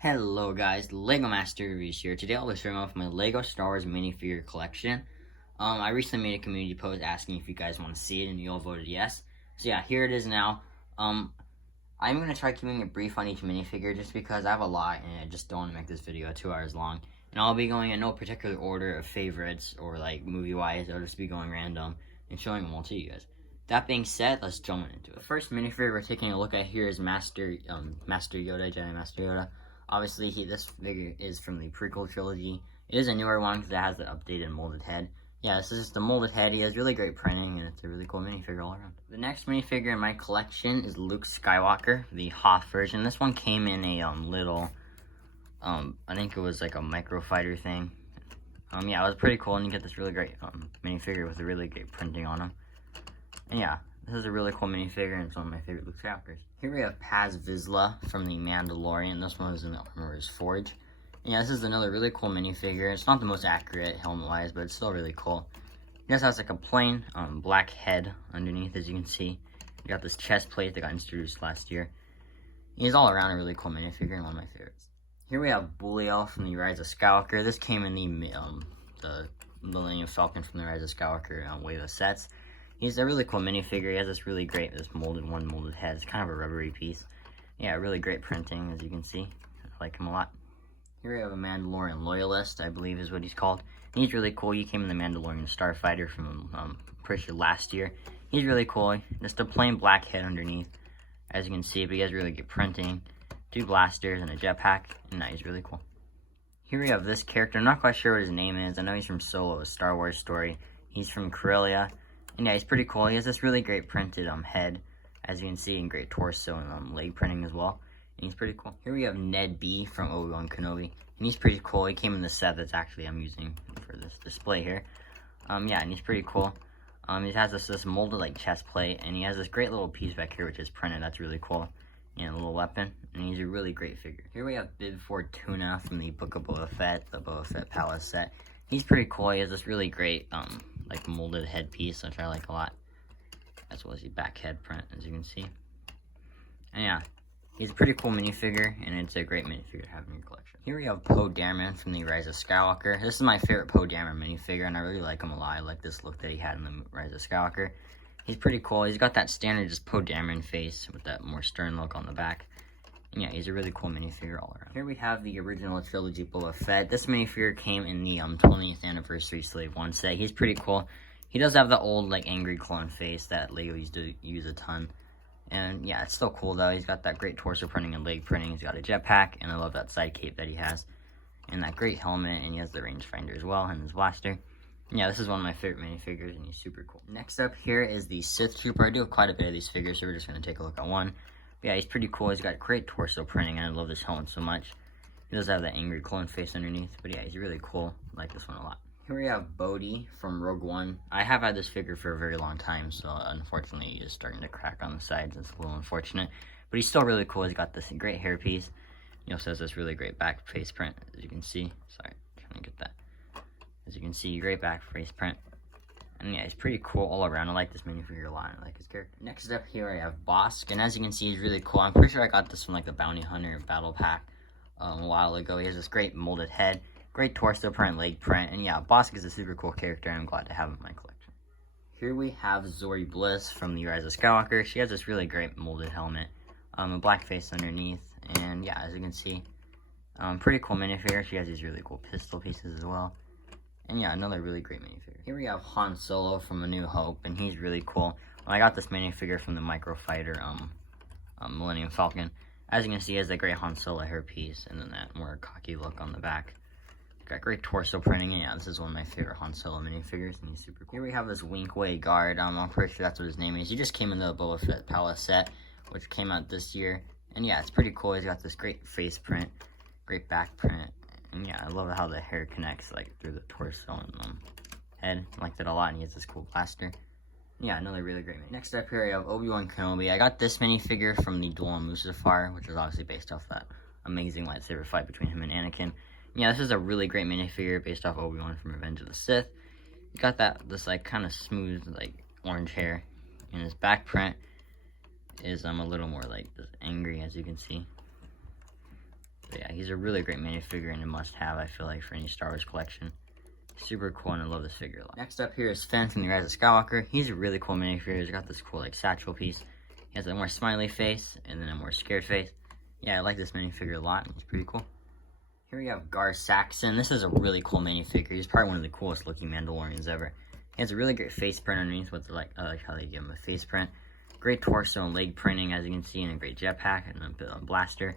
Hello guys, Lego Master Reviews here. Today I'll be showing off my Lego Star Wars minifigure collection. I recently made a community post asking if you guys want to see it and you all voted yes. So yeah, here it is now. I'm going to try keeping it brief on each minifigure just because I have a lot and I just don't want to make this video 2 hours long. And I'll be going in no particular order of favorites or like movie-wise. I'll just be going random and showing them all to you guys. That being said, let's jump into it. The first minifigure we're taking a look at here is Master Yoda, Jedi Master Yoda. Obviously, this figure is from the prequel trilogy. It is a newer one because it has the updated molded head. Yeah, this is the molded head. He has really great printing, and it's a really cool minifigure all around. The next minifigure in my collection is Luke Skywalker, the Hoth version. This one came in a little, I think it was like a micro fighter thing. Yeah, it was pretty cool, and you get this really great minifigure with a really great printing on him. And yeah, this is a really cool minifigure, and it's one of my favorite Luke Skywalkers. Here we have Paz Vizsla from the Mandalorian. This one is in the Armorer's Forge. And yeah, this is another really cool minifigure. It's not the most accurate helmet-wise, but it's still really cool. It just has like a plain black head underneath, as you can see. You got this chest plate that got introduced last year. He's all around a really cool minifigure and one of my favorites. Here we have Bulio from the Rise of Skywalker. This came in the Millennium Falcon from the Rise of Skywalker wave of sets. He's a really cool minifigure. He has this really great, molded head. It's kind of a rubbery piece. Yeah, really great printing, as you can see. I like him a lot. Here we have a Mandalorian Loyalist, I believe is what he's called. And he's really cool. He came in the Mandalorian Starfighter from, pretty sure last year. He's really cool. Just a plain black head underneath, as you can see. But he has really good printing. 2 blasters and a jetpack. And he's really cool. Here we have this character. I'm not quite sure what his name is. I know he's from Solo, a Star Wars story. He's from Corellia. And yeah, he's pretty cool. He has this really great printed head, as you can see, and great torso and leg printing as well. And he's pretty cool. Here we have Ned B from Obi-Wan Kenobi. And he's pretty cool. He came in the set that's actually I'm using for this display here. Yeah, and he's pretty cool. He has this molded like chest plate, and he has this great little piece back here which is printed. That's really cool. And a little weapon, and he's a really great figure. Here we have Bib Fortuna from the Book of Boba Fett, the Boba Fett Palace set. He's pretty cool. He has this really great like molded headpiece, which I like a lot, as well as the back head print, as you can see. And yeah, he's a pretty cool minifigure, and it's a great minifigure to have in your collection. Here we have Poe Dameron from the Rise of Skywalker. This is my favorite Poe Dameron minifigure, and I really like him a lot. I like this look that he had in the Rise of Skywalker. He's pretty cool. He's got that standard just Poe Dameron face with that more stern look on the back. And yeah, he's a really cool minifigure all around. Here we have the original trilogy Boba Fett. This minifigure came in the 20th anniversary Slave 1 set. He's pretty cool. He does have the old like angry clone face that Lego used to use a ton. And yeah, it's still cool though. He's got that great torso printing and leg printing. He's got a jetpack, and I love that side cape that he has. And that great helmet, and he has the rangefinder as well, and his blaster. Yeah, this is one of my favorite minifigures, and he's super cool. Next up here is the Sith Trooper. I do have quite a bit of these figures, so we're just going to take a look at one. But yeah, he's pretty cool. He's got great torso printing, and I love this helmet so much. He does have that angry clone face underneath, but yeah, he's really cool. I like this one a lot. Here we have Bodhi from Rogue One. I have had this figure for a very long time, so unfortunately he is starting to crack on the sides. It's a little unfortunate, but he's still really cool. He's got this great hairpiece. He also has this really great back face print, as you can see. Sorry, trying to get that. As you can see, great back face print. And yeah, he's pretty cool all around. I like this minifigure a lot. I like his character. Next up here, I have Bosk. And as you can see, he's really cool. I'm pretty sure I got this from like the Bounty Hunter Battle Pack a while ago. He has this great molded head, great torso print, leg print. And yeah, Bosk is a super cool character, and I'm glad to have him in my collection. Here we have Zori Bliss from the Rise of Skywalker. She has this really great molded helmet, a black face underneath. And yeah, as you can see, pretty cool minifigure. She has these really cool pistol pieces as well. And yeah, another really great minifigure. Here we have Han Solo from A New Hope, and he's really cool. I got this minifigure from the Micro Fighter Millennium Falcon. As you can see, he has that great Han Solo hairpiece, and then that more cocky look on the back. Got great torso printing, and yeah, this is one of my favorite Han Solo minifigures, and he's super cool. Here we have this Winkway guard. I'm pretty sure that's what his name is. He just came in the Boba Fett Palace set, which came out this year. And yeah, it's pretty cool. He's got this great face print, great back print. And yeah, I love how the hair connects like through the torso and head. I liked it a lot, and he has this cool blaster. Yeah, another really great minifigure. Next up here, I have Obi-Wan Kenobi. I got this minifigure from the Duel on Mustafar, which is obviously based off that amazing lightsaber fight between him and Anakin. Yeah, this is a really great minifigure based off Obi-Wan from Revenge of the Sith. He's got this like kind of smooth like orange hair, and his back print is a little more like this angry, as you can see. But yeah, he's a really great minifigure and a must-have, I feel like, for any Star Wars collection. Super cool, and I love this figure a lot. Next up here is Finn from the Rise of Skywalker. He's a really cool minifigure. He's got this cool, like, satchel piece. He has a more smiley face, and then a more scared face. Yeah, I like this minifigure a lot. It's pretty cool. Here we have Gar Saxon. This is a really cool minifigure. He's probably one of the coolest looking Mandalorians ever. He has a really great face print underneath with, like, I like how they give him a face print. Great torso and leg printing, as you can see, and a great jetpack and a blaster.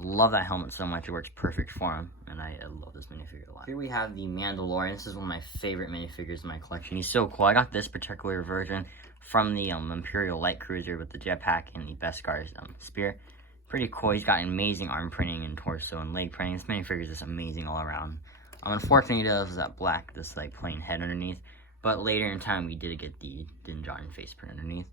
Love that helmet so much. It works perfect for him, and I love this minifigure a lot. Here we have the Mandalorian. This is one of my favorite minifigures in my collection. He's so cool. I got this particular version from the Imperial Light Cruiser with the jetpack and the Beskar's spear. Pretty cool. He's got amazing arm printing and torso and leg printing. This minifigure is just amazing all around. Unfortunately, it does that black, this like plain head underneath. But later in time, we did get the Din Djarin face print underneath.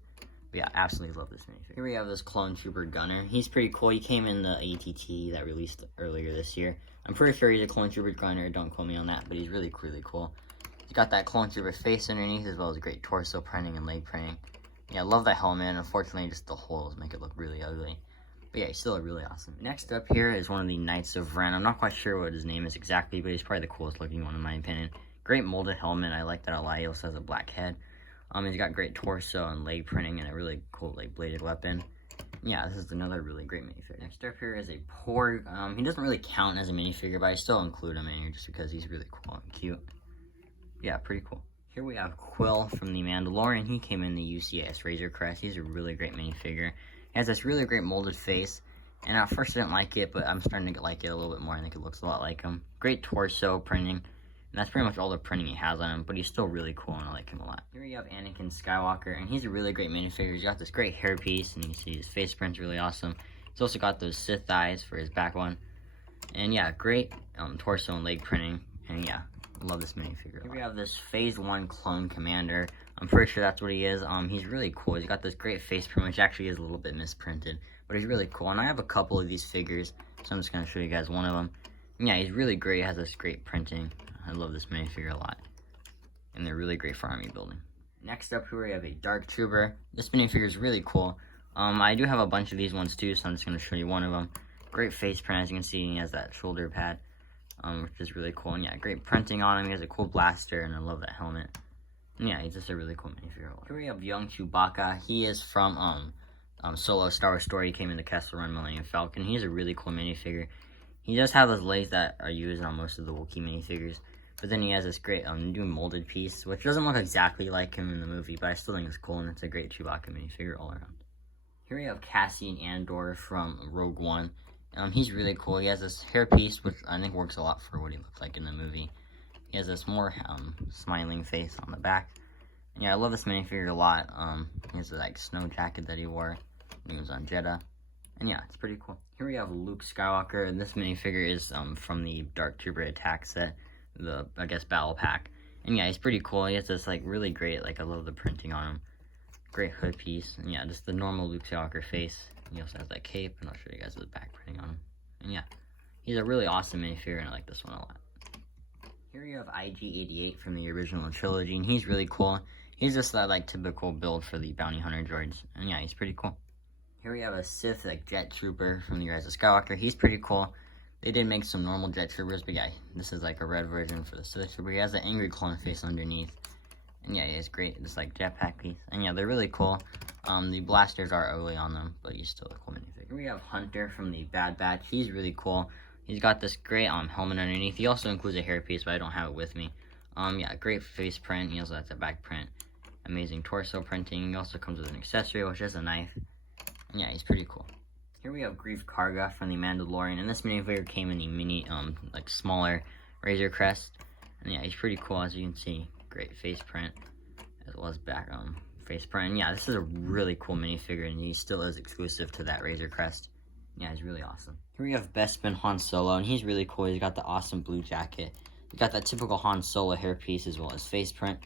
But yeah, absolutely love this minifigure. Here we have this Clone Trooper Gunner. He's pretty cool. He came in the ATT that released earlier this year. I'm pretty sure he's a Clone Trooper Gunner. Don't quote me on that, but he's really cool. He's got that Clone Trooper face underneath, as well as great torso printing and leg printing. Yeah, I love that helmet. Unfortunately, just the holes make it look really ugly. But yeah, he's still really awesome. Next up here is one of the Knights of Ren. I'm not quite sure what his name is exactly, but he's probably the coolest looking one in my opinion. Great molded helmet. I like that a lot. He also has a black head. He's got great torso and leg printing and a really cool like bladed weapon. Yeah, this is another really great minifigure. Next up here is a Porg. He doesn't really count as a minifigure, but I still include him in here just because he's really cool and cute. Yeah, pretty cool. Here we have Quill from the Mandalorian. He came in the UCS Razor Crest. He's a really great minifigure. He has this really great molded face. And at first I didn't like it, but I'm starting to like it a little bit more. I think it looks a lot like him. Great torso printing. And that's pretty much all the printing he has on him, but he's still really cool and I like him a lot. Here you have Anakin Skywalker, and he's a really great minifigure. He's got this great hairpiece, and you can see his face print's really awesome. He's also got those Sith eyes for his back one. And yeah, great torso and leg printing. And yeah, I love this minifigure. Here we have this Phase 1 Clone Commander. I'm pretty sure that's what he is. He's really cool. He's got this great face print, which actually is a little bit misprinted, but he's really cool. And I have a couple of these figures, so I'm just going to show you guys one of them. And yeah, he's really great. He has this great printing. I love this minifigure a lot. And they're really great for army building. Next up here we have a Dark Trooper. This minifigure is really cool. I do have a bunch of these ones too, so I'm just going to show you one of them. Great face print, as you can see. He has that shoulder pad, which is really cool. And yeah, great printing on him. He has a cool blaster, and I love that helmet. And yeah, he's just a really cool minifigure. Here we have young Chewbacca. He is from Solo Star Wars Story. He came in the Kessel Run Millennium Falcon. He's a really cool minifigure. He does have those legs that are used on most of the Wookiee minifigures. But then he has this great new molded piece, which doesn't look exactly like him in the movie, but I still think it's cool, and it's a great Chewbacca minifigure all around. Here we have Cassian Andor from Rogue One. He's really cool. He has this hairpiece, which I think works a lot for what he looked like in the movie. He has this more smiling face on the back. And yeah, I love this minifigure a lot. He has a like snow jacket that he wore when he was on Jeddah. And yeah, it's pretty cool. Here we have Luke Skywalker, and this minifigure is from the Dark Trooper Attack set, the, I guess, battle pack. And yeah, he's pretty cool. He has this, like, really great, like, I love the printing on him. Great hood piece. And yeah, just the normal Luke Skywalker face. He also has that cape, and I'll show you guys the back printing on him. And yeah, he's a really awesome minifigure, and I like this one a lot. Here you have IG-88 from the original trilogy, and he's really cool. He's just that, like, typical build for the bounty hunter droids. And yeah, he's pretty cool. Here we have a Sith, like, jet trooper from the Rise of Skywalker. He's pretty cool. They did make some normal jet troopers, but yeah, this is like a red version for the Sith trooper. He has an angry clone face underneath. And yeah, it's great. It's like jetpack piece. And yeah, they're really cool. The blasters are ugly on them, but he's still a cool minifigure. Here we have Hunter from the Bad Batch. He's really cool. He's got this great helmet underneath. He also includes a hairpiece, but I don't have it with me. Yeah, great face print. He also has a back print. Amazing torso printing. He also comes with an accessory, which is a knife. And yeah, he's pretty cool. Here we have Grief Karga from the Mandalorian, and this minifigure came in the mini, like smaller Razor Crest. And yeah, he's pretty cool, as you can see. Great face print, as well as back face print. And yeah, this is a really cool minifigure, and he still is exclusive to that Razor Crest. Yeah, he's really awesome. Here we have Bespin Han Solo, and he's really cool. He's got the awesome blue jacket. He's got that typical Han Solo hairpiece, as well as face print.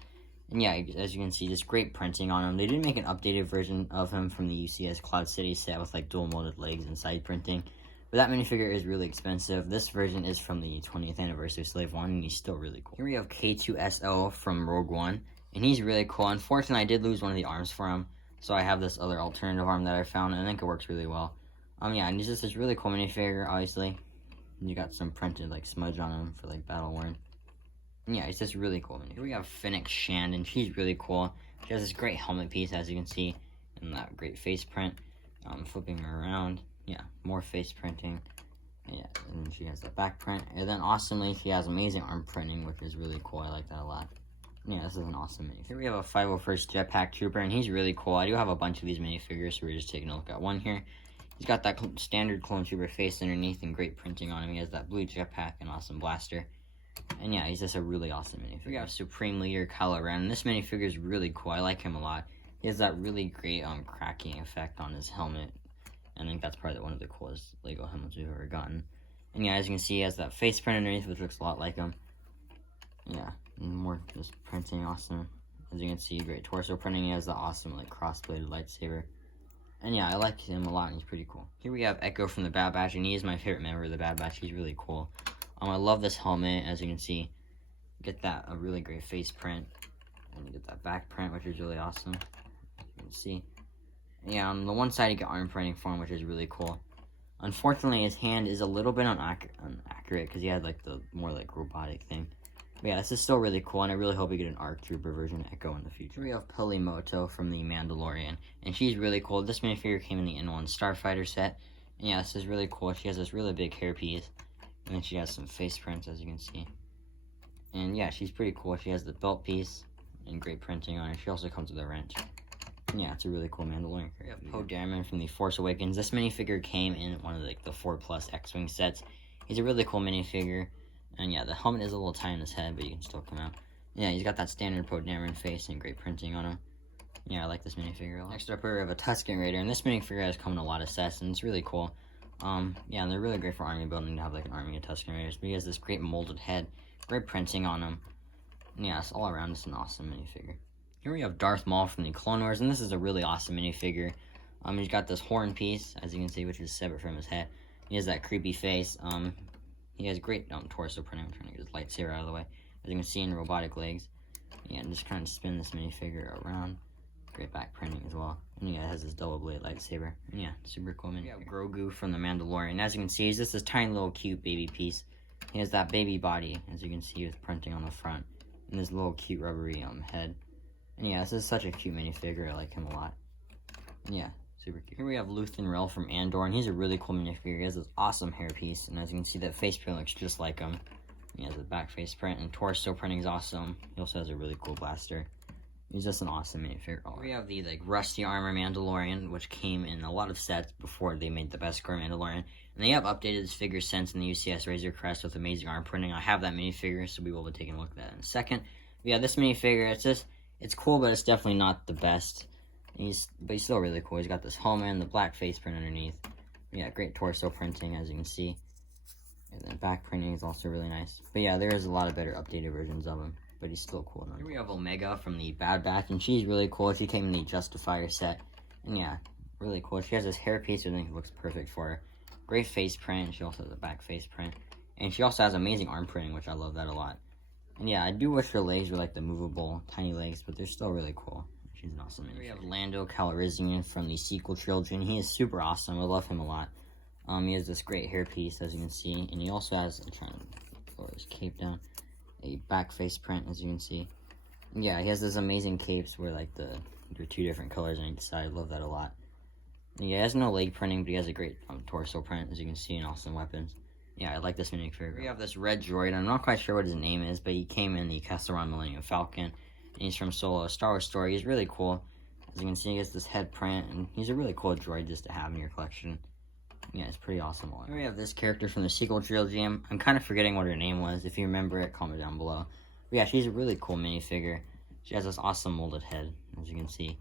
And yeah, as you can see, just great printing on him. They did make an updated version of him from the UCS Cloud City set with like dual molded legs and side printing. But that minifigure is really expensive. This version is from the 20th anniversary of Slave One, and he's still really cool. Here we have K2SO from Rogue One, and he's really cool. Unfortunately, I did lose one of the arms for him, so I have this other alternative arm that I found, and I think it works really well. Yeah, and he's just this really cool minifigure, obviously. You got some printed, like, smudge on him for, like, battle worn. And yeah, it's just really cool. Here we have Phoenix Shand, and she's really cool. She has this great helmet piece, as you can see, and that great face print. Flipping her around. Yeah, more face printing. Yeah, and she has the back print. And then, awesomely, she has amazing arm printing, which is really cool. I like that a lot. Yeah, this is an awesome minifigure. Here we have a 501st Jetpack Trooper, and he's really cool. I do have a bunch of these minifigures, so we're just taking a look at one here. He's got that standard Clone Trooper face underneath and great printing on him. He has that blue jetpack and awesome blaster. And yeah, he's just a really awesome minifigure. We have Supreme Leader Kylo Ren, and this minifigure is really cool. I like him a lot. He has that really great cracking effect on his helmet. I think that's probably one of the coolest Lego helmets we've ever gotten. And yeah, as you can see, he has that face print underneath, which looks a lot like him. Yeah, and more just printing, awesome. As you can see, great torso printing. He has the awesome like cross-bladed lightsaber. And yeah, I like him a lot, and he's pretty cool. Here we have Echo from the Bad Batch, and he is my favorite member of the Bad Batch. He's really cool. I love this helmet, as you can see. You get that a really great face print, and you get that back print, which is really awesome. As you can see. Yeah, on the one side you get arm printing for him, which is really cool. Unfortunately, his hand is a little bit inaccurate because he had like the more like robotic thing. But yeah, this is still really cool, and I really hope we get an ARC Trooper version of Echo in the future. We have Pelimoto from the Mandalorian, and she's really cool. This minifigure came in the N1 Starfighter set. And yeah, this is really cool. She has this really big hairpiece, and then she has some face prints, as you can see. And yeah, she's pretty cool. She has the belt piece and great printing on her. She also comes with a wrench. And yeah, it's a really cool Mandalorian. We have Poe Dameron from the Force Awakens. This minifigure came in one of like the 4+ X-Wing sets. He's a really cool minifigure. And yeah, the helmet is a little tight on his head, but you can still come out. Yeah, he's got that standard Poe Dameron face and great printing on him. Yeah, I like this minifigure a lot. Next up, we have a Tusken Raider, and this minifigure has come in a lot of sets, and it's really cool. Yeah, and they're really great for army building to have like an army of Tusken Raiders. But he has this great molded head, great printing on him. And yeah, it's all around just an awesome minifigure. Here we have Darth Maul from the Clone Wars, and this is a really awesome minifigure. He's got this horn piece, as you can see, which is separate from his head. He has that creepy face. He has great torso printing. I'm trying to get his lightsaber out of the way. As you can see in robotic legs. Yeah, and just kind of spin this minifigure around. Great back printing as well. And yeah, it has this double blade lightsaber. And yeah, super cool minifigure. We have Grogu from the Mandalorian. As you can see, he's just this tiny little cute baby piece. He has that baby body, as you can see, with printing on the front. And this little cute rubbery head. And yeah, this is such a cute minifigure. I like him a lot. And yeah, super cute. Here we have Luthen Rael from Andor, and he's a really cool minifigure. He has this awesome hairpiece, and as you can see, that face print looks just like him. He has a back face print, and torso printing is awesome. He also has a really cool blaster. He's just an awesome minifigure. Here we have the like rusty armor Mandalorian, which came in a lot of sets before they made the Beskar Mandalorian. And they have updated this figure since in the UCS Razor Crest with amazing arm printing. I have that minifigure, so we will be taking a look at that in a second. But yeah, this minifigure, it's cool, but it's definitely not the best. But he's still really cool. He's got this helmet and the black face print underneath. Yeah, great torso printing, as you can see. And then back printing is also really nice. But yeah, there is a lot of better updated versions of him. But he's still cool. Here we have Omega from the Bad Batch, and she's really cool. She came in the Justifier set. And yeah, really cool. She has this hairpiece, which I think looks perfect for her. Great face print. She also has a back face print. And she also has amazing arm printing, which I love that a lot. And yeah, I do wish her legs were like the movable, tiny legs, but they're still really cool. She's an awesome. Here we have Lando Calrissian from the sequel trilogy, and he is super awesome. I love him a lot. He has this great hairpiece, as you can see, and he also has, I'm trying to lower his cape down, a back face print, as you can see. And yeah, he has those amazing capes where like they're two different colors on each side. I love that a lot. And yeah, he has no leg printing, but he has a great torso print, as you can see, and awesome weapons. Yeah, I like this minifigure. We have this red droid. I'm not quite sure what his name is, but he came in the Kessel Run Millennium Falcon. And he's from Solo, a Star Wars story. He's really cool. As you can see, he has this head print, and he's a really cool droid just to have in your collection. Yeah, it's pretty awesome. Here we have this character from the sequel trilogy. I'm kind of forgetting what her name was. If you remember it, comment down below. But yeah, she's a really cool minifigure. She has this awesome molded head, as you can see.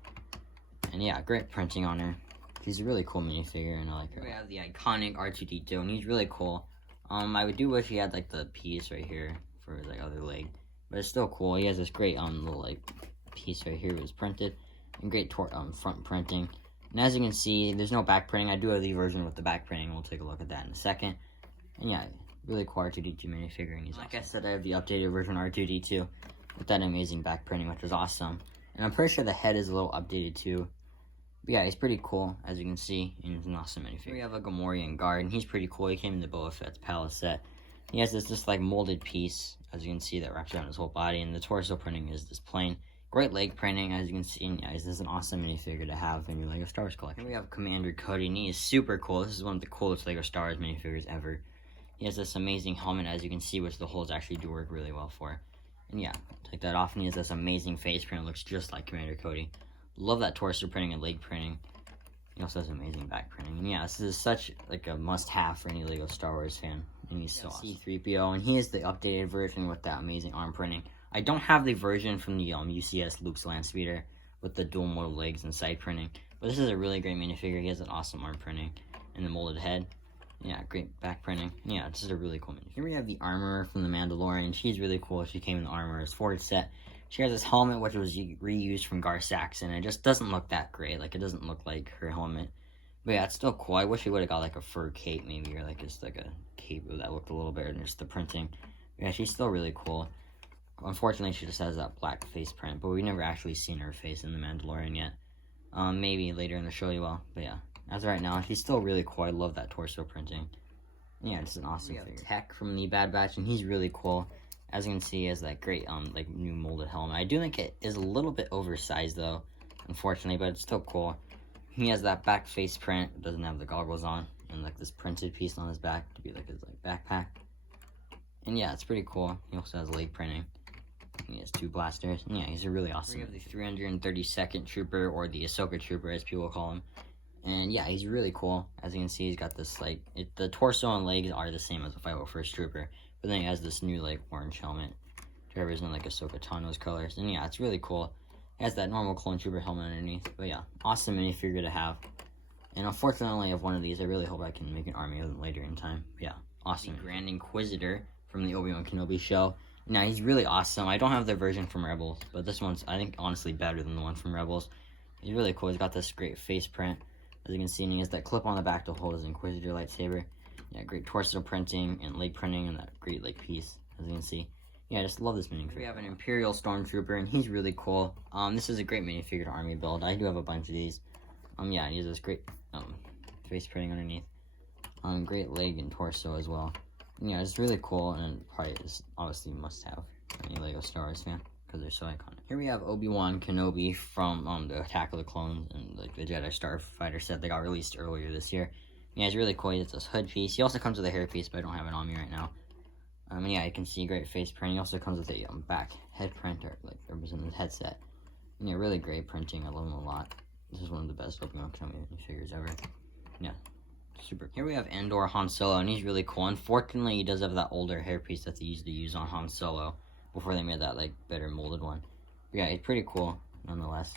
And yeah, great printing on her. She's a really cool minifigure, and I like her. Here we have the iconic R2-D2, and he's really cool. I do wish he had like the piece right here for his like other leg, but it's still cool. He has this great little like piece right here was printed, and great front printing. And as you can see, there's no back printing. I do have the version with the back printing. We'll take a look at that in a second. And yeah, really cool R2-D2 minifigure, and he's like awesome. I said, I have the updated version of R2-D2 with that amazing back printing, which was awesome. And I'm pretty sure the head is a little updated too. But yeah, he's pretty cool, as you can see, and he's an awesome minifigure. We have a Gamorrean guard, and he's pretty cool. He came in the Boba Fett's palace set. He has this like molded piece, as you can see, that wraps around his whole body, and the torso printing is this plain. Great leg printing, as you can see. And yeah, this is an awesome minifigure to have in your LEGO Star Wars collection. Here we have Commander Cody, and he is super cool. This is one of the coolest LEGO Star Wars minifigures ever. He has this amazing helmet, as you can see, which the holes actually do work really well for. And yeah, take that off, and he has this amazing face print. It looks just like Commander Cody. Love that torso printing and leg printing. He also has amazing back printing. And yeah, this is such like a must-have for any LEGO Star Wars fan. And he's so awesome. C-3PO, and he is the updated version with that amazing arm printing. I don't have the version from the UCS Luke's Land Speeder with the dual modal legs and side printing. But this is a really great minifigure. He has an awesome arm printing and the molded head. Yeah, great back printing. Yeah, this is a really cool minifigure. Here we have the armor from the Mandalorian. She's really cool. She came in the Armorer's Forge set. She has this helmet which was reused from Gar Saxon. It just doesn't look that great. Like, it doesn't look like her helmet. But yeah, it's still cool. I wish we would have got like a fur cape maybe, or like just like a cape that looked a little better than just the printing. But yeah, she's still really cool. Unfortunately, she just has that black face print, but we've never actually seen her face in the Mandalorian yet. Maybe later in the show you will. But yeah, as of right now, she's still really cool. I love that torso printing. Yeah, it's an awesome figure. Tech from the Bad Batch, and he's really cool. As you can see, he has that great like new molded helmet. I do think it is a little bit oversized though, unfortunately, but it's still cool. He has that back face print, doesn't have the goggles on, and like this printed piece on his back to be like his like backpack. And yeah, it's pretty cool. He also has leg printing. He has 2 blasters. And yeah, he's a really awesome. We have the 332nd Trooper, or the Ahsoka Trooper as people call him. And yeah, he's really cool. As you can see, he's got this like, the torso and legs are the same as the 501st Trooper. But then he has this new like orange helmet to represent like Ahsoka Tano's colors. And yeah, it's really cool. He has that normal Clone Trooper helmet underneath. But yeah, awesome minifigure to have. And unfortunately, I have one of these. I really hope I can make an army of them later in time. But yeah, awesome. The Grand Inquisitor from the Obi-Wan Kenobi show. Now, he's really awesome. I don't have the version from Rebels, but this one's, I think, honestly better than the one from Rebels. He's really cool. He's got this great face print, as you can see, and he has that clip on the back to hold his Inquisitor lightsaber. Yeah, great torso printing and leg printing, and that great leg piece, as you can see. Yeah, I just love this minifigure. We have an Imperial Stormtrooper, and he's really cool. This is a great minifigure to army build. I do have a bunch of these. Yeah, he has this great face printing underneath. Great leg and torso as well. Yeah, it's really cool, and probably is obviously must have any LEGO Star Wars fan because they're so iconic. Here we have Obi-Wan Kenobi from the Attack of the Clones and like the Jedi Starfighter set that got released earlier this year. Yeah, it's really cool. He has this hood piece. He also comes with a hair piece, but I don't have it on me right now. And yeah, you can see great face print. He also comes with a back head print, or like representing his headset. And yeah, really great printing. I love him a lot. This is one of the best Obi-Wan Kenobi figures ever. Yeah. Super cool. Here we have Andor Han Solo, and he's really cool. Unfortunately, he does have that older hairpiece that they used to use on Han Solo before they made that like better molded one. But yeah, he's pretty cool nonetheless.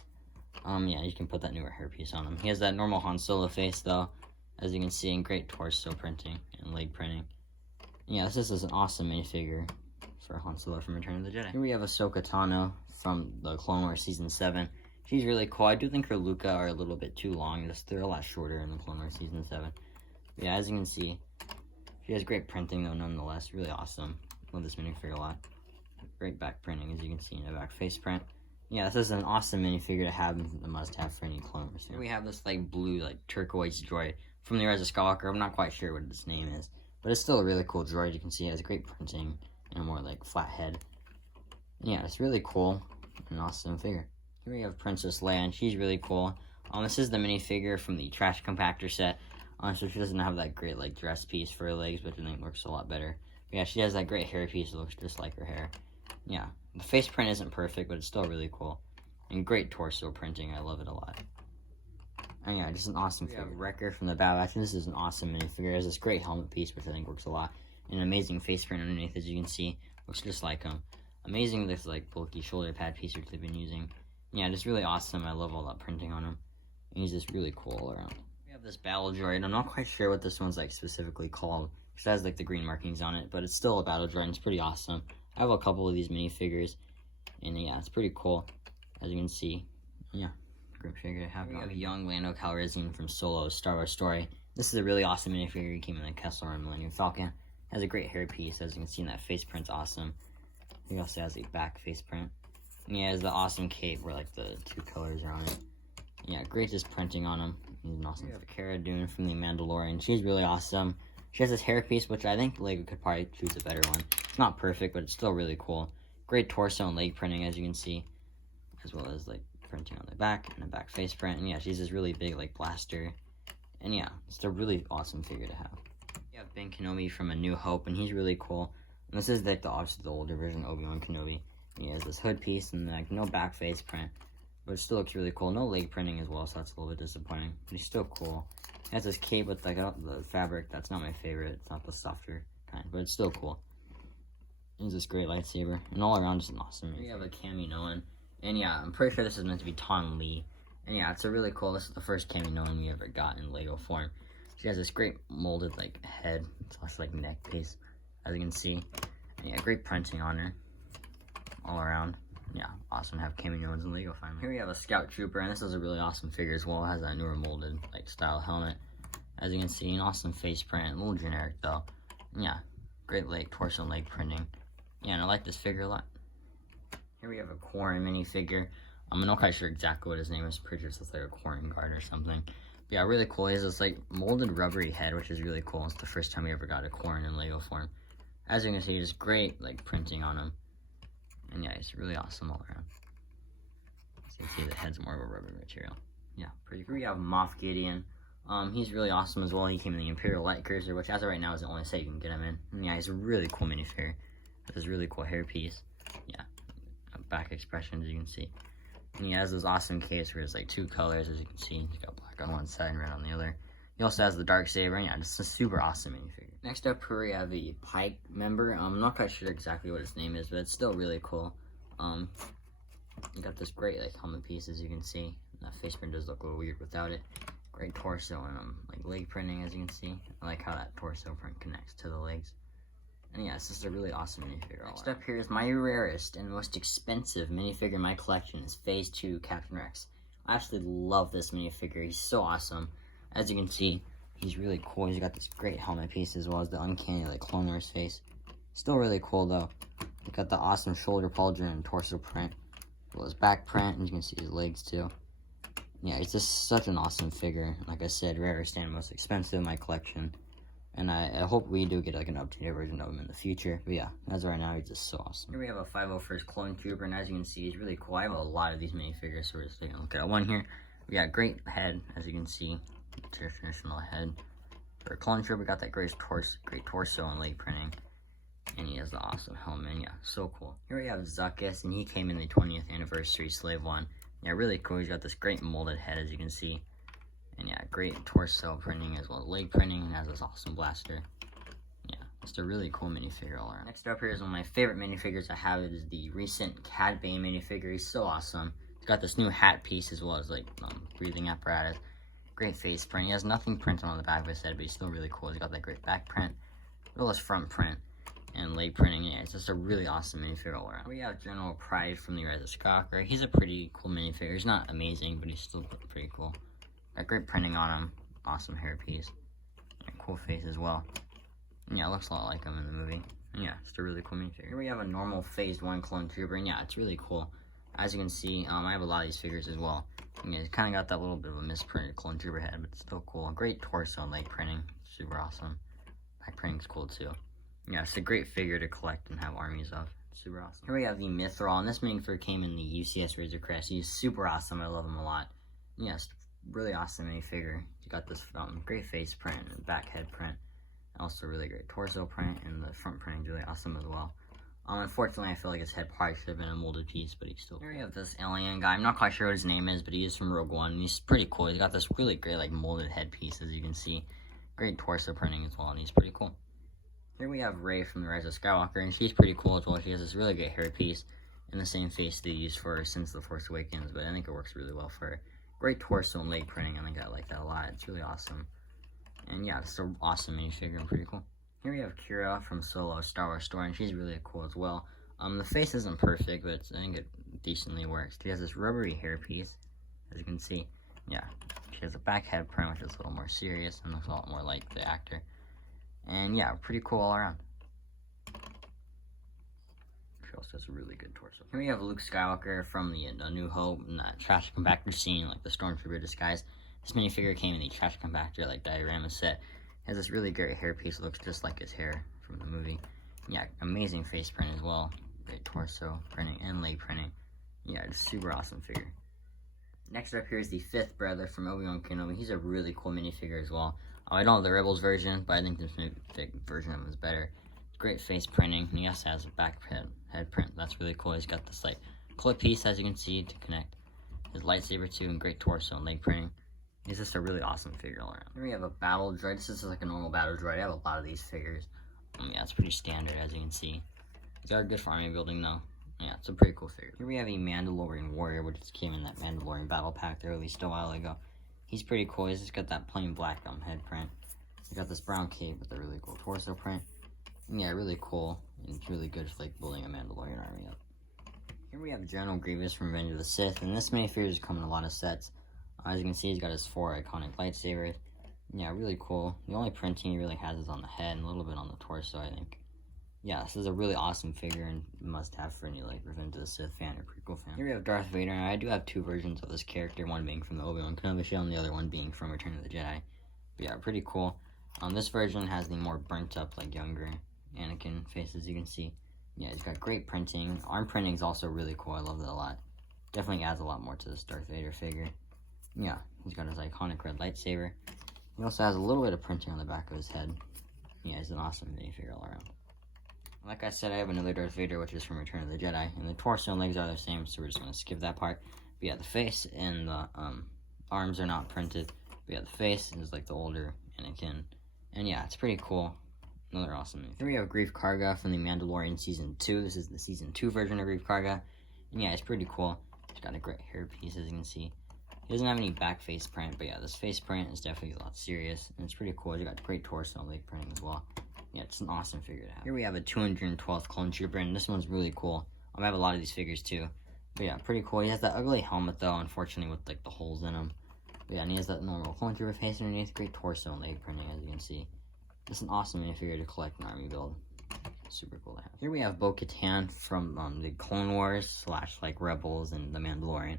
Yeah, you can put that newer hairpiece on him. He has that normal Han Solo face though, as you can see, in great torso printing and leg printing. Yeah, this is an awesome minifigure for Han Solo from Return of the Jedi. Here we have Ahsoka Tano from the Clone Wars Season 7. She's really cool. I do think her Luca are a little bit too long. They're a lot shorter in the Clone Wars Season 7. Yeah, as you can see, she has great printing though nonetheless. Really awesome. Love this minifigure a lot. Great back printing, as you can see in the back face print. Yeah, this is an awesome minifigure to have, and a must-have for any Clone Wars. Here we have this like blue, like turquoise droid from the Rise of Skywalker. I'm not quite sure what its name is, but it's still a really cool droid. You can see it has great printing and a more like flat head. Yeah, it's really cool. An awesome figure. Here we have Princess Leia, and she's really cool. This is the minifigure from the Trash Compactor set. So she doesn't have that great like dress piece for her legs, which I think looks a lot better. But yeah, she has that great hair piece that looks just like her hair. Yeah, the face print isn't perfect, but it's still really cool. And great torso printing. I love it a lot. And yeah, just an awesome figure. Wrecker from the Bad Batch. This is an awesome minifigure. It has this great helmet piece, which I think works a lot. And an amazing face print underneath, as you can see. Looks just like him. Amazing this like bulky shoulder pad piece which they've been using. Yeah, just really awesome. I love all that printing on him. And he's just really cool all around. We have this battle droid. I'm not quite sure what this one's like specifically called. It has like the green markings on it, but it's still a battle droid, and it's pretty awesome. I have a couple of these minifigures, and yeah, it's pretty cool, as you can see. Yeah, great figure to have. We have young Lando Calrissian from Solo's Star Wars Story. This is a really awesome minifigure. He came in the Kessel Run Millennium Falcon. Has a great hair piece, as you can see, in that face print's awesome. He also has a back face print. And he has the awesome cape where like the 2 colors are on it. Yeah, great just printing on him. He's an awesome. We have Cara Dune from The Mandalorian. She's really awesome. She has this hairpiece, which I think Lego could probably choose a better one. It's not perfect, but it's still really cool. Great torso and leg printing, as you can see, as well as like printing on the back and a back face print. And yeah, she's this really big like blaster. And yeah, it's a really awesome figure to have. We have Ben Kenobi from A New Hope, and he's really cool. And this is like obviously the older version of Obi-Wan Kenobi. He has this hood piece and like no back face print, but it still looks really cool. No leg printing as well, so that's a little bit disappointing. But he's still cool. He has this cape with like the fabric. That's not my favorite. It's not the softer kind, but it's still cool. He's this great lightsaber, and all around just an awesome. Here you have a Cammy Nolan, and yeah, I'm pretty sure this is meant to be Ton Lee. And yeah, it's a really cool. This is the first Cammy Nolan we ever got in Lego form. She has this great molded like head slash like neck piece, as you can see. And yeah, great printing on her all around. Yeah, awesome to have Cammy Nolans in Lego finally. Here we have a Scout Trooper, and this is a really awesome figure as well. It has that newer molded like style helmet, as you can see. An awesome face print, a little generic though. And yeah, great leg, torso, and leg printing. Yeah, and I like this figure a lot. Here we have a Quarren minifigure. I'm not quite sure exactly what his name is. I'm pretty sure it's like a Quarren guard or something. But yeah, really cool. He has this like molded rubbery head, which is really cool. It's the first time we ever got a Quarren in Lego form. As you can see, just great like printing on him. And yeah, he's really awesome all around. So you can see the head's more of a rubber material. Yeah, pretty cool. Here we have Moff Gideon. He's really awesome as well. He came in the Imperial Light Cruiser, which as of right now is the only set you can get him in. And yeah, he's a really cool minifigure. With this really cool hairpiece. Yeah, back expression as you can see. And he has this awesome case where there's like two colors, as you can see. He's got black on one side and red on the other. He also has the Darksaber, and yeah, just a super awesome minifigure. Next up, here we have the Pike member. I'm not quite sure exactly what his name is, but it's still really cool. You got this great like helmet piece, as you can see. And that face print does look a little weird without it. Great torso and like leg printing, as you can see. I like how that torso print connects to the legs. And yeah, it's just a really awesome minifigure. Next up here is my rarest and most expensive minifigure in my collection. Is Phase 2 Captain Rex. I absolutely love this minifigure. He's so awesome. As you can see, he's really cool. He's got this great helmet piece as well as the uncanny like clone on his face. Still really cool though. He's got the awesome shoulder pauldron and torso print, as well as back print, and you can see his legs too. Yeah, it's just such an awesome figure. Like I said, rarest and most expensive in my collection. And I hope we do get like an updated version of him in the future. But yeah, as of right now, he's just so awesome. Here we have a 501st Clone Trooper, and as you can see, he's really cool. I have a lot of these minifigures, so we're just taking a look at one here. We got great head, as you can see, traditional head. For a Clone Trooper, got that great torso and leg printing. And he has the awesome helmet. Yeah, so cool. Here we have Zuckuss, and he came in the 20th anniversary Slave One. Yeah, really cool. He's got this great molded head, as you can see. And yeah, great torso printing as well as leg printing, and has this awesome blaster. Yeah, just a really cool minifigure all around. Next up here is one of my favorite minifigures I have. It is the recent Cad Bane minifigure. He's so awesome. He's got this new hat piece as well as like breathing apparatus. Great face print. He has nothing printed on the back of his head, but he's still really cool. He's got that great back print, as well as front print and leg printing. Yeah, it's just a really awesome minifigure all around. We have General Pride from the Rise of Skywalker. He's a pretty cool minifigure. He's not amazing, but he's still pretty cool. Got great printing on him, awesome hairpiece, and cool face as well. And yeah, it looks a lot like him in the movie. And yeah, it's a really cool minifigure. Here we have a normal Phase 1 Clone Trooper, and yeah, it's really cool. As you can see, I have a lot of these figures as well. And yeah, it's kind of got that little bit of a misprinted Clone Trooper head, but it's still cool. Great torso and leg printing, super awesome. Back printing's cool too. Yeah, it's a great figure to collect and have armies of. Super awesome. Here we have the Mithril, and this minifigure came in the UCS Razor Crest. He's super awesome. I love him a lot. And yeah, really awesome minifigure. You got this great face print and back head print. Also really great torso print, and the front printing is really awesome as well. Unfortunately, I feel like his head probably should have been a molded piece, but he's still. Here we have this alien guy. I'm not quite sure what his name is, but he is from Rogue One. And he's pretty cool. He's got this really great like molded head piece, as you can see. Great torso printing as well, and he's pretty cool. Here we have Rey from the Rise of Skywalker, and she's pretty cool as well. She has this really great hair piece and the same face they used for her since The Force Awakens, but I think it works really well for her. Great torso and leg printing. I think I like that a lot. It's really awesome. And yeah, it's an awesome minifigure and pretty cool. Here we have Kira from Solo Star Wars Story, and she's really cool as well. The face isn't perfect, but I think it decently works. She has this rubbery hair piece, as you can see. Yeah, she has a back head print, which is a little more serious and looks a lot more like the actor. And yeah, pretty cool all around. she also has a really good torso. Here we have Luke Skywalker from the New Hope and that trash compactor scene, like the Stormtrooper disguise. This minifigure came in the trash compactor, like, diorama set. Has this really great hairpiece, looks just like his hair from the movie. Yeah, amazing face print as well. Great torso printing and leg printing. Yeah, just super awesome figure. Next up here is the fifth brother from Obi-Wan Kenobi. He's a really cool minifigure as well. I don't have the Rebels version, but I think this version of him is better. Great face printing, and he also has a back head print. That's really cool. He's got this like clip piece, as you can see, to connect his lightsaber to, and great torso and leg printing. He's just a really awesome figure all around. Here we have a battle droid. This is like a normal battle droid. I have a lot of these figures. Yeah, it's pretty standard, as you can see. He's got a good for army building, though. Yeah, it's a pretty cool figure. Here we have a Mandalorian warrior, which just came in that Mandalorian battle pack they released a while ago. He's pretty cool. He's just got that plain black head print. He's got this brown cape with a really cool torso print. Yeah, really cool, and it's really good for like building a Mandalorian army up. Here we have General Grievous from Revenge of the Sith, and this minifigure has come in a lot of sets. As you can see, he's got his 4 iconic lightsabers. Yeah, really cool. The only printing he really has is on the head and a little bit on the torso, I think. Yeah, this is a really awesome figure and must-have for any like Revenge of the Sith fan or prequel fan. Here we have Darth Vader, and I do have 2 versions of this character, one being from the Obi-Wan Kenobi show and the other one being from Return of the Jedi. But yeah, pretty cool. This version has the more burnt up, like younger Anakin face, as you can see. Yeah, he's got great printing. Arm printing is also really cool. I love that a lot. Definitely adds a lot more to this Darth Vader figure. Yeah, he's got his iconic red lightsaber. He also has a little bit of printing on the back of his head. Yeah, he's an awesome minifigure all around. Like I said, I have another Darth Vader, which is from Return of the Jedi, and the torso and legs are the same, so we're just going to skip that part. But yeah, the face and the arms are not printed. But yeah, the face is like the older Anakin. And yeah, it's pretty cool. Another awesome movie. Here we have Greef Karga from The Mandalorian Season 2. This is the Season 2 version of Greef Karga. And yeah, it's pretty cool. He's got a great hairpiece, as you can see. He doesn't have any back face print, but yeah, this face print is definitely a lot serious. And it's pretty cool. He's got great torso and leg printing as well. Yeah, it's an awesome figure to have. Here we have a 212th Clone Trooper, and this one's really cool. I have a lot of these figures too. But yeah, pretty cool. He has that ugly helmet though, unfortunately, with like the holes in him. But yeah, and he has that normal Clone Trooper face underneath. Great torso and leg printing, as you can see. It's an awesome minifigure to collect an army build. Super cool to have. Here we have Bo-Katan from the Clone Wars / like Rebels and the Mandalorian.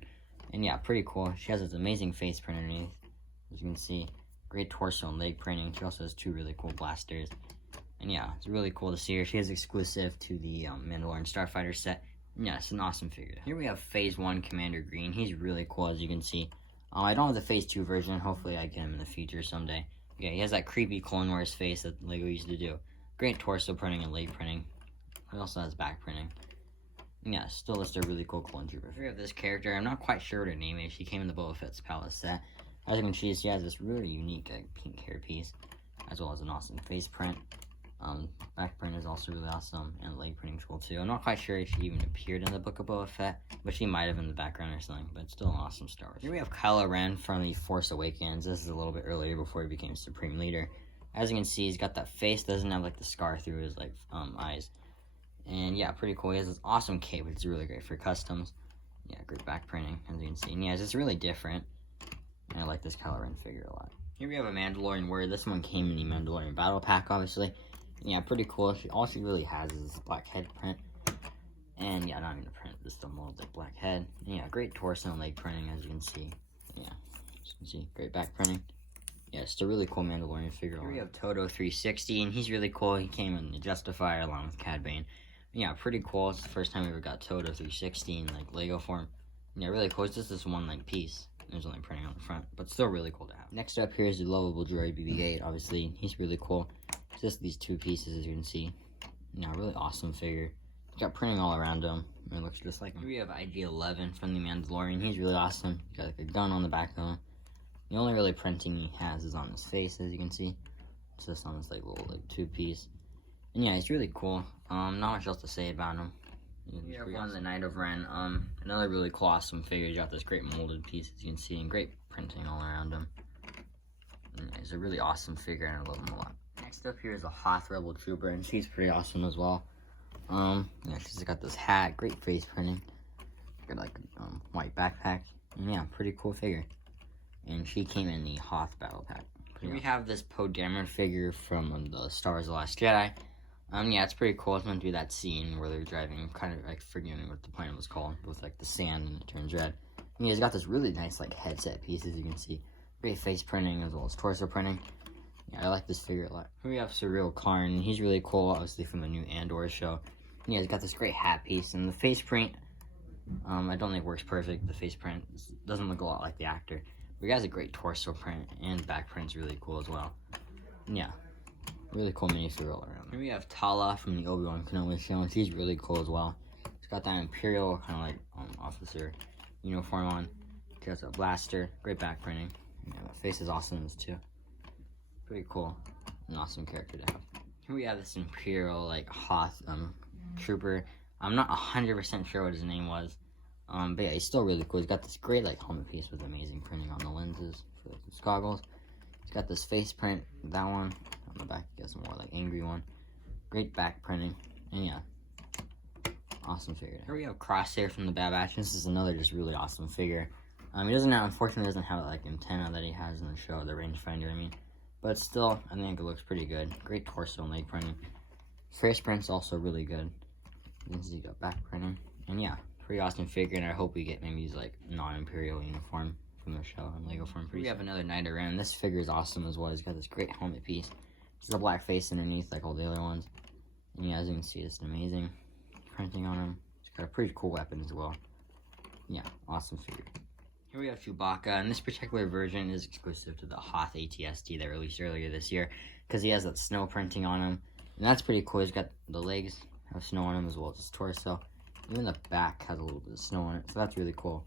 And yeah, pretty cool. She has this amazing face print underneath, as you can see. Great torso and leg printing. She also has 2 really cool blasters. And yeah, it's really cool to see her. She is exclusive to the Mandalorian Starfighter set. And yeah, it's an awesome figure. Here we have Phase 1 Commander Green. He's really cool, as you can see. I don't have the Phase 2 version. Hopefully I get him in the future someday. Yeah, he has that creepy Clone Wars face that LEGO used to do. Great torso printing and leg printing. He also has back printing. And yeah, still just a really cool Clone Trooper. Here we have this character. I'm not quite sure what her name is. She came in the Boba Fett's Palace set. As you can see, she has this really unique pink hairpiece, as well as an awesome face print. Back print is also really awesome, and leg printing's cool too. I'm not quite sure if she even appeared in the Book of Boba Fett, but she might have in the background or something, but it's still an awesome Star Wars. Here we have Kylo Ren from The Force Awakens. This is a little bit earlier before he became Supreme Leader. As you can see, he's got that face, doesn't have like the scar through his like eyes. And yeah, pretty cool. He has this awesome cape, which is really great for customs. Yeah, great back printing, as you can see. And yeah, it's just really different. And I like this Kylo Ren figure a lot. Here we have a Mandalorian warrior. This one came in the Mandalorian Battle Pack, obviously. Yeah, pretty cool. All she really has is black head print. And yeah, not even a print, just a molded black head. And yeah, great torso and leg printing, as you can see. Yeah, as you can see, great back printing. Yeah, it's a really cool Mandalorian figure. Here we have Toto 360, and he's really cool. He came in the Justifier along with Cad Bane. Yeah, pretty cool. It's the first time we ever got Toto 360 in like Lego form. Yeah, really cool. It's just this one like piece. There's only printing on the front, but still really cool to have. Next up here is the lovable droid BB-8. Obviously, he's really cool. It's just these 2 pieces, as you can see. Yeah, really awesome figure. He's got printing all around him. It looks just like him. Here we have IG-11 from the Mandalorian. He's really awesome. He's got like a gun on the back of him. The only really printing he has is on his face, as you can see. It's just on this like little like 2-piece. And yeah, he's really cool. Not much else to say about him. Yeah, we got the Knight of Ren. Another really cool, awesome figure. He's got this great molded piece, as you can see, and great printing all around him. And yeah, he's a really awesome figure, and I love him a lot. Next up here is a Hoth Rebel Trooper, and she's pretty awesome as well. Yeah, she's got this hat, great face printing. Got like a white backpack, and yeah, pretty cool figure. And she came in the Hoth Battle Pack. Here we have this Poe Dameron figure from the Star Wars The Last Jedi. Yeah, it's pretty cool. It's meant to be that scene where they're driving, kind of like forgetting what the planet was called, with like the sand and it turns red. And he's got this really nice like headset piece, as you can see. Great face printing as well as torso printing. Yeah, I like this figure a lot. Here we have Surreal Karn. He's really cool, obviously from the new Andor show. Yeah, he's got this great hat piece, and the face print, I don't think works perfect. The face print doesn't look a lot like the actor. But he has a great torso print, and back print's really cool as well. Yeah, really cool minifigure all around. Here we have Tala from the Obi-Wan Kenobi show, and she's really cool as well. She's got that Imperial kind of like officer uniform on. She has a blaster, great back printing. Yeah, the face is awesome in this too. Pretty cool, an awesome character to have. Here we have this Imperial like Hoth trooper. I'm not 100% sure what his name was, but yeah, he's still really cool. He's got this great like helmet piece with amazing printing on the lenses for like his goggles. He's got this face print, that one on the back. He has a more like angry one. Great back printing, and yeah, awesome figure. Here we have Crosshair from the Bad Batch. This is another just really awesome figure. He doesn't have, unfortunately, doesn't have like antenna that he has in the show, the rangefinder. I mean, but still, I think it looks pretty good. Great torso and leg printing. Face print's also really good. You can see got back printing, and yeah, pretty awesome figure. And I hope we get maybe his like non-Imperial uniform from the show in Lego form. We have another Knight Errant. This figure is awesome as well. He's got this great helmet piece. There's a black face underneath like all the other ones. And yeah, as you can see, it's amazing printing on him. He's got a pretty cool weapon as well. Yeah, awesome figure. Here we have Chewbacca, and this particular version is exclusive to the Hoth ATST that released earlier this year, because he has that snow printing on him, and that's pretty cool. He's got the legs have snow on him as well as his torso. Even the back has a little bit of snow on it, so that's really cool.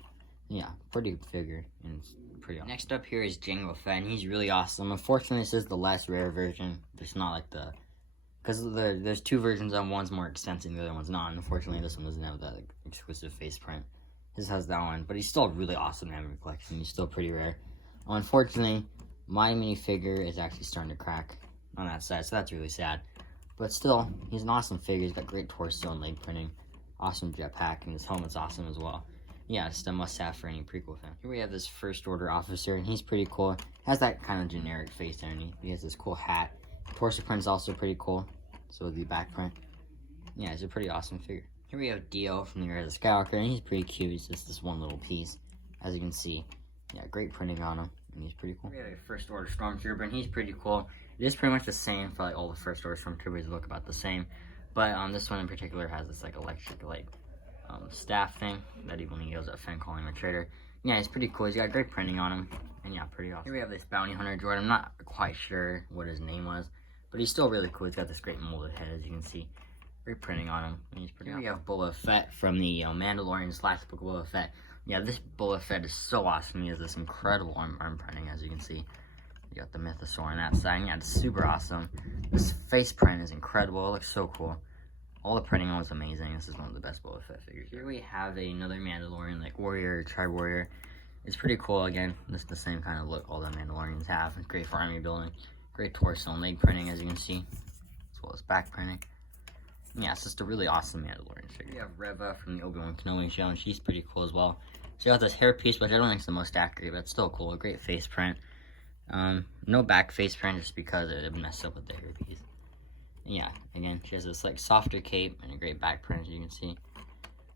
Yeah, pretty good figure, and it's pretty awesome. Next up here is Jango Fett, and he's really awesome. Unfortunately, this is the less rare version. There's not like the... Because there's two versions of one's more extensive and the other one's not. Unfortunately, this one doesn't have that like, exclusive face print. His has that one, but he's still really awesome to have in the collection. He's still pretty rare. Unfortunately, my minifigure is actually starting to crack on that side, so that's really sad. But still, he's an awesome figure. He's got great torso and leg printing. Awesome jetpack, and his helmet's awesome as well. Yeah, it's a must-have for any prequel fan. Here we have this First Order officer, and he's pretty cool. Has that kind of generic face underneath. He has this cool hat. Torso print's also pretty cool. So the back print. Yeah, it's a pretty awesome figure. Here we have Dio from the Rise of Skywalker, and he's pretty cute. He's just this one little piece, as you can see. Yeah, great printing on him, and he's pretty cool. We have a First Order Stormtrooper, and he's pretty cool. It is pretty much the same for like all the First Order Stormtroopers look about the same, but this one in particular has this like electric like staff thing that even he yells at Finn calling him a traitor. Yeah, he's pretty cool. He's got great printing on him, and yeah, pretty awesome. Here we have this bounty hunter droid. I'm not quite sure what his name was, but he's still really cool. He's got this great molded head, as you can see. Great printing on him, and he's pretty awesome. We have Boba Fett from the Mandalorian / Book of Boba Fett. Yeah, this Boba Fett is so awesome. He has this incredible arm printing, as you can see. You got the Mythosaur on that side. Yeah, it's super awesome. This face print is incredible. It looks so cool. All the printing on was amazing. This is one of the best Boba Fett figures. Here we have another Mandalorian, like warrior, tri-warrior. It's pretty cool. Again, this is the same kind of look all the Mandalorians have. It's great for army building. Great torso and leg printing, as you can see, as well as back printing. Yeah, it's just a really awesome Mandalorian figure. We have Reva from the Obi-Wan Kenobi show, and she's pretty cool as well. She got this hair piece, which I don't think is the most accurate, but it's still cool. A great face print. No back face print, just because it would mess up with the hair piece. And yeah, again, she has this like softer cape and a great back print, as you can see.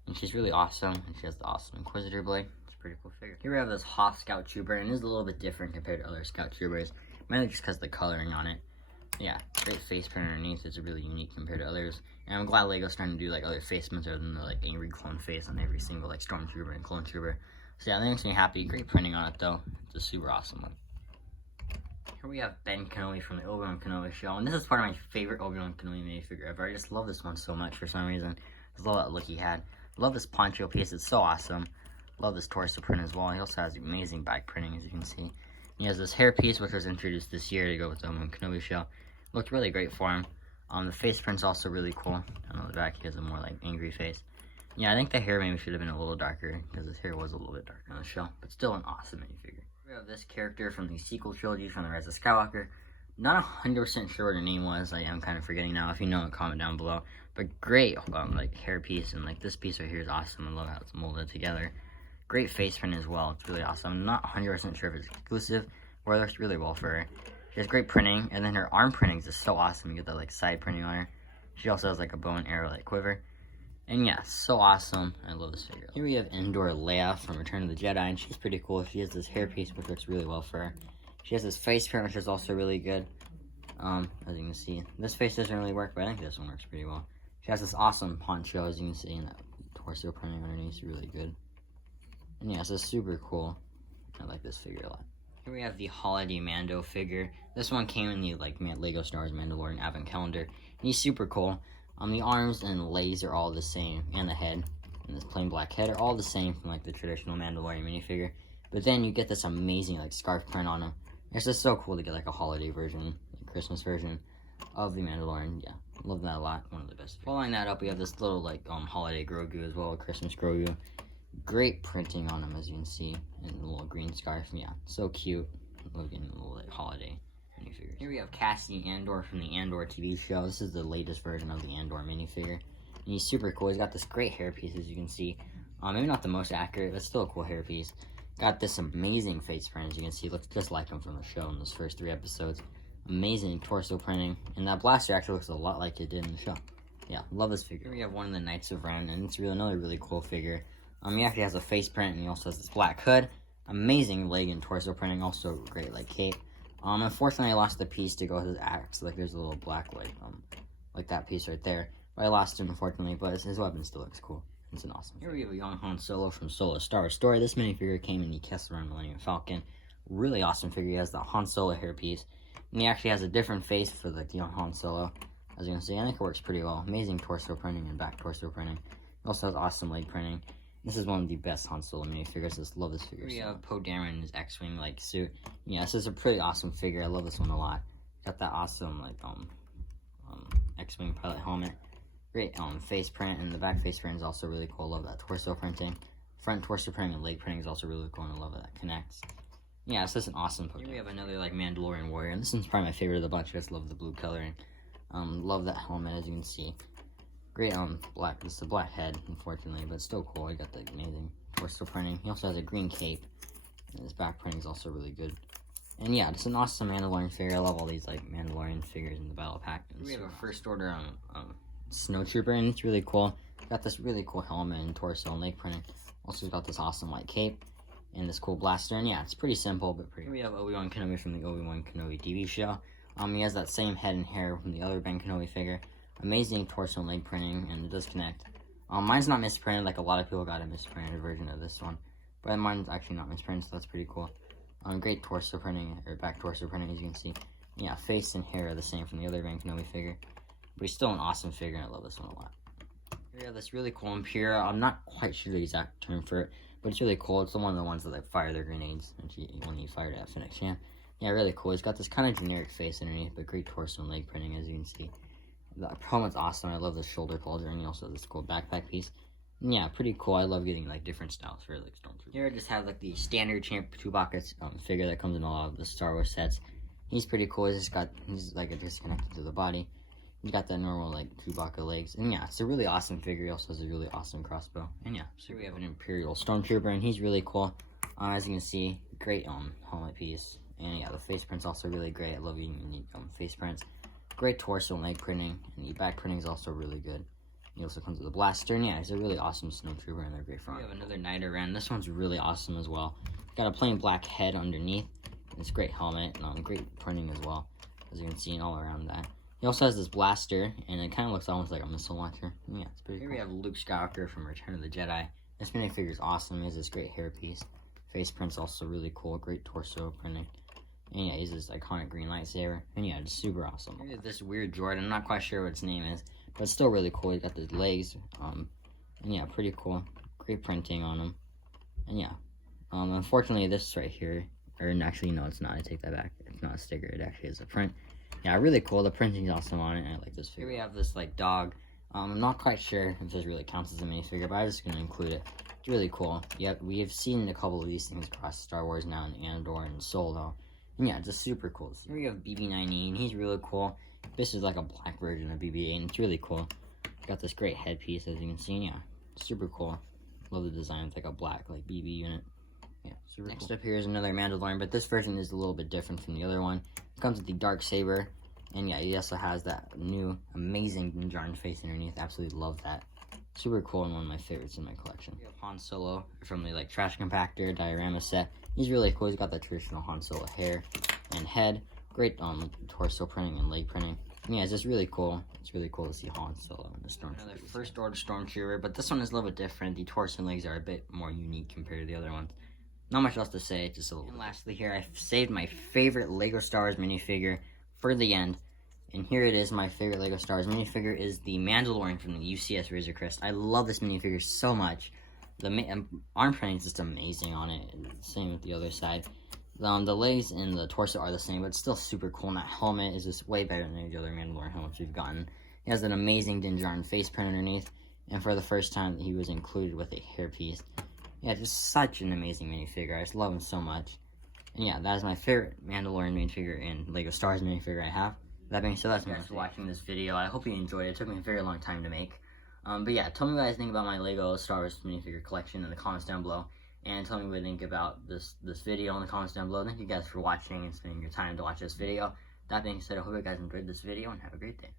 And she's really awesome, and she has the awesome Inquisitor blade. It's a pretty cool figure. Here we have this Hoth Scout Trooper, and it is a little bit different compared to other Scout Troopers, mainly just because of the coloring on it. Yeah, great face print underneath. It's really unique compared to others. And I'm glad Lego's starting to do like other face prints other than the like angry clone face on every single like Stormtrooper and Clone Trooper. So yeah, that makes me happy. Great printing on it though. It's a super awesome one. Here we have Ben Kenobi from the Obi-Wan Kenobi show, and this is part of my favorite Obi-Wan Kenobi minifigure ever. I just love this one so much for some reason. I love that look he had. Love this poncho piece. It's so awesome. Love this torso print as well. He also has amazing back printing, as you can see. He has this hair piece, which was introduced this year to go with the Obi-Wan Kenobi show. Looked really great for him. The face print's also really cool. On the back, he has a more like angry face. Yeah, I think the hair maybe should have been a little darker, because his hair was a little bit darker on the show, but still an awesome minifigure. We have this character from the sequel trilogy from the Rise of Skywalker. Not 100% sure what her name was. I am kind of forgetting now. If you know, comment down below. But great like hair piece, and like this piece right here is awesome. I love how it's molded together. Great face print as well. It's really awesome. I'm not 100% sure if it's exclusive, or it looks really well for her. She has great printing, and then her arm printing is just so awesome. You get that like side printing on her. She also has like a bow and arrow like quiver. And yeah, so awesome. I love this figure. Here we have Endor Leia from Return of the Jedi, and she's pretty cool. She has this hairpiece, which works really well for her. She has this face print, which is also really good. As you can see, this face doesn't really work, but I think this one works pretty well. She has this awesome poncho, as you can see, and that torso printing underneath is really good. And yeah, this is super cool. I like this figure a lot. Here we have the Holiday Mando figure. This one came in the Lego Star Wars Mandalorian Advent Calendar, and he's super cool. The arms and legs are all the same, and the head, and this plain black head are all the same from like the traditional Mandalorian minifigure. But then you get this amazing like scarf print on him. It's just so cool to get like a holiday version, like Christmas version of the Mandalorian. Yeah, love that a lot. One of the best. Following that up, we have this little like holiday Grogu as well, Christmas Grogu. Great printing on him, as you can see, and the little green scarf. Yeah, so cute. Looking a little like holiday minifigures. Here we have Cassian Andor from the Andor TV show. This is the latest version of the Andor minifigure. And he's super cool. He's got this great hairpiece, as you can see. Maybe not the most accurate, but still a cool hairpiece. Got this amazing face print, as you can see. Looks just like him from the show in those first 3 episodes. Amazing torso printing. And that blaster actually looks a lot like it did in the show. Yeah, love this figure. Here we have one of the Knights of Ren, and it's really another really cool figure. He actually has a face print, and he also has this black hood. Amazing leg and torso printing, also great like cape. Unfortunately, I lost the piece to go with his axe. Like there's a little black like that piece right there. But I lost it unfortunately, but his weapon still looks cool. It's an awesome figure. Here we have a young Han Solo from Solo Star Wars Story. This minifigure came in the Kessel Run Millennium Falcon. Really awesome figure. He has the Han Solo hairpiece, and he actually has a different face for like the young Han Solo. As you can see, I think it works pretty well. Amazing torso printing and back torso printing. It also has awesome leg printing. This is one of the best Han Solo minifigures. I just love this figure. Here we have Poe Dameron in his X-Wing like suit. Yeah, this is a pretty awesome figure. I love this one a lot. Got that awesome like X-Wing pilot helmet. Great face print, and the back face print is also really cool. Love that torso printing. Front torso printing and leg printing is also really cool, and I love that connects. Yeah, it's just an awesome Poe. Here we have another like Mandalorian warrior, and this one's probably my favorite of the bunch. I just love the blue coloring. Love that helmet, as you can see. Great black, this is a black head, unfortunately, but still cool. I got the amazing torso printing. He also has a green cape, and his back printing is also really good. And yeah, just an awesome Mandalorian figure. I love all these like Mandalorian figures in the battle pack. We have a First Order Snowtrooper, and it's really cool. Got this really cool helmet and torso and leg printing. Also got this awesome like cape and this cool blaster. And yeah, it's pretty simple, but pretty. Here we have Obi-Wan Kenobi from the Obi-Wan Kenobi TV show. He has that same head and hair from the other Ben Kenobi figure. Amazing torso and leg printing, and it does connect. Mine's not misprinted, like a lot of people got a misprinted version of this one. But mine's actually not misprinted, so that's pretty cool. Great torso printing, or back torso printing, as you can see. Yeah, face and hair are the same from the other Ben Kenobi figure. But he's still an awesome figure, and I love this one a lot. Here we have this really cool Imperial. I'm not quite sure the exact term for it, but it's really cool. It's one of the ones that like fire their grenades when you fire it at Fennec Shand. Yeah, really cool. He's got this kind of generic face underneath, but great torso and leg printing, as you can see. The helmet's awesome. I love the shoulder pauldron, and also this cool backpack piece. And yeah, pretty cool. I love getting like different styles for like Stormtroopers. Here I just have like the standard Chewbacca figure that comes in a lot of the Star Wars sets. He's pretty cool. He's like disconnected to the body. He's got that normal like Chewbacca legs, and yeah, it's a really awesome figure. He also has a really awesome crossbow. And yeah, so we have an Imperial Stormtrooper, and he's really cool. As you can see, great helmet piece, and yeah, the face print's also really great. I love unique face prints. Great torso and leg printing, and the back printing is also really good. He also comes with a blaster, and yeah, he's a really awesome snowtrooper, and they're great for. We have another Knight of Ren. This one's really awesome as well. Got a plain black head underneath. It's great helmet, and great printing as well, as you can see all around that. He also has this blaster, and it kind of looks almost like a missile launcher. Yeah, it's pretty cool. Here we have Luke Skywalker from Return of the Jedi. This minifigure is awesome. He has this great hairpiece. Face print's also really cool. Great torso printing. And yeah, he's this iconic green lightsaber. And yeah, just super awesome. Here we have this weird droid. I'm not quite sure what its name is, but it's still really cool. He's got these legs. And yeah, pretty cool. Great printing on him. And yeah. Unfortunately, this right here, or actually, no, it's not. I take that back. It's not a sticker. It actually is a print. Yeah, really cool. The printing's awesome on it, and I like this figure. Here we have this, like, dog. I'm not quite sure if this really counts as a minifigure, but I'm just going to include it. It's really cool. Yep, we have seen a couple of these things across Star Wars now in Andor and Solo. And yeah, it's just super cool. Here we have BB-9E, and he's really cool. This is like a black version of BB-8, and it's really cool. Got this great headpiece, as you can see. And yeah, super cool. Love the design. It's like a black, like, BB unit. Yeah, super cool. Next up here is another Mandalorian, but this version is a little bit different from the other one. It comes with the dark saber, And yeah, he also has that new amazing Din Djarin face underneath. Absolutely love that. Super cool and one of my favorites in my collection. We have Han Solo from the trash compactor diorama set. He's really cool. He's got the traditional Han Solo hair and head. Great torso printing and leg printing. And yeah, it's just really cool. It's really cool to see Han Solo in the Stormtrooper. Another first order Stormtrooper, but this one is a little bit different. The torso and legs are a bit more unique compared to the other ones. Not much else to say, just a little. And lastly here, I've saved my favorite LEGO Star Wars minifigure for the end. And here it is, my favorite LEGO Star Wars minifigure is the Mandalorian from the UCS Razor Crest. I love this minifigure so much. The arm printing is just amazing on it. Same with the other side. The legs and the torso are the same, but it's still super cool. And that helmet is just way better than any of the other Mandalorian helmets we've gotten. He has an amazing Din Djarin face print underneath. And for the first time, he was included with a hairpiece. Yeah, just such an amazing minifigure. I just love him so much. And yeah, that is my favorite Mandalorian minifigure and LEGO Star Wars minifigure I have. That being said, that's me for watching this video. I hope you enjoyed it. It took me a very long time to make. But yeah, tell me what you guys think about my LEGO Star Wars minifigure collection in the comments down below. And tell me what you think about this video in the comments down below. Thank you guys for watching and spending your time to watch this video. That being said, I hope you guys enjoyed this video and have a great day.